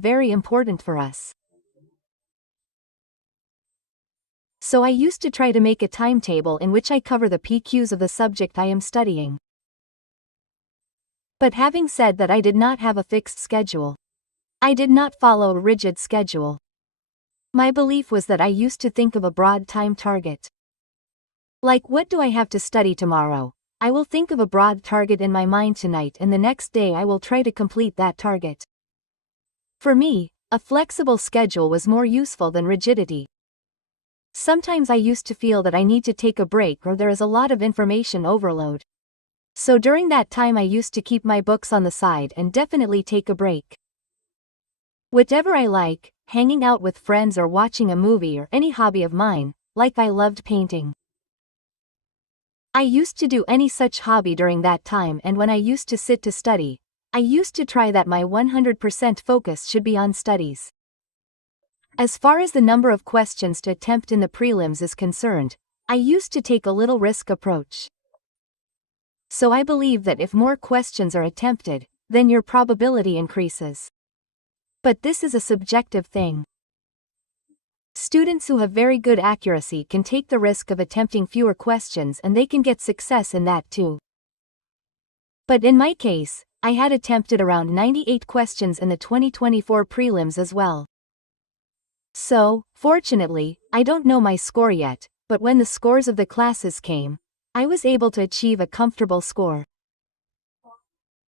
very important for us. So I used to try to make a timetable in which I cover the PQs of the subject I am studying. But having said that, I did not have a fixed schedule. I did not follow a rigid schedule. My belief was that I used to think of a broad time target. Like, what do I have to study tomorrow? I will think of a broad target in my mind tonight, and the next day I will try to complete that target. For me, a flexible schedule was more useful than rigidity. Sometimes I used to feel that I need to take a break or there is a lot of information overload. So during that time I used to keep my books on the side and definitely take a break. Whatever I like, hanging out with friends or watching a movie or any hobby of mine, like I loved painting. I used to do any such hobby during that time, and when I used to sit to study, I used to try that my 100% focus should be on studies. As far as the number of questions to attempt in the prelims is concerned, I used to take a little risk approach. So I believe that if more questions are attempted, then your probability increases. But this is a subjective thing. Students who have very good accuracy can take the risk of attempting fewer questions and they can get success in that too. But in my case, I had attempted around 98 questions in the 2024 prelims as well. So, fortunately, I don't know my score yet, but when the scores of the classes came, I was able to achieve a comfortable score.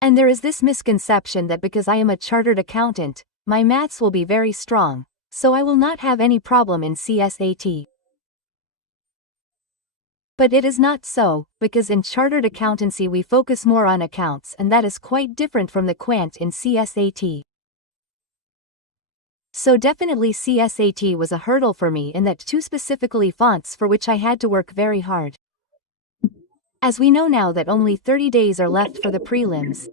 And there is this misconception that because I am a chartered accountant, my maths will be very strong, so I will not have any problem in CSAT. But it is not so, because in chartered accountancy we focus more on accounts, and that is quite different from the quant in CSAT. So definitely CSAT was a hurdle for me in that two specifically fonts for which I had to work very hard. As we know now that only 30 days are left for the prelims.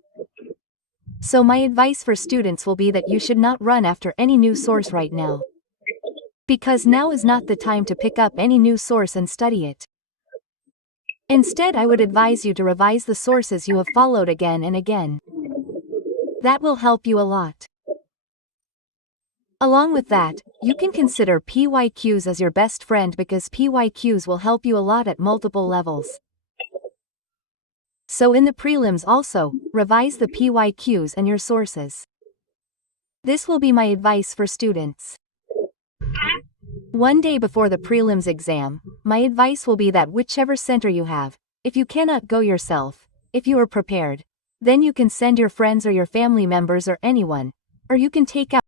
So my advice for students will be that you should not run after any new source right now. Because now is not the time to pick up any new source and study it. Instead, I would advise you to revise the sources you have followed again and again. That will help you a lot. Along with that, you can consider PYQs as your best friend because PYQs will help you a lot at multiple levels. So in the prelims also, revise the PYQs and your sources. This will be my advice for students. One day before the prelims exam, my advice will be that whichever center you have, if you cannot go yourself, if you are prepared, then you can send your friends or your family members or anyone, or you can take out